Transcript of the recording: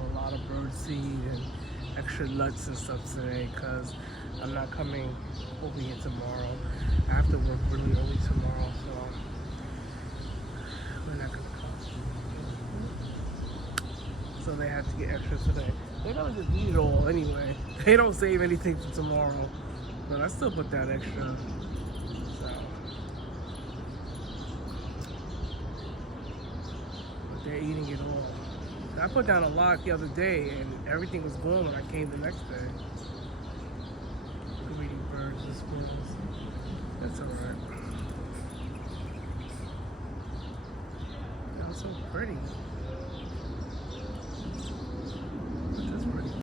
down a lot of bird seed and extra nuts and stuff today because I'm not coming over here tomorrow. I have to work really early tomorrow, so we're not gonna come. So they have to get extra today. They're gonna just eat it all anyway. They don't save anything for tomorrow, but I still put that extra. So, but they're eating it all. I put down a lot the other day, and everything was gone when I came the next day. Greedy birds and squirrels. That's alright. That was so pretty.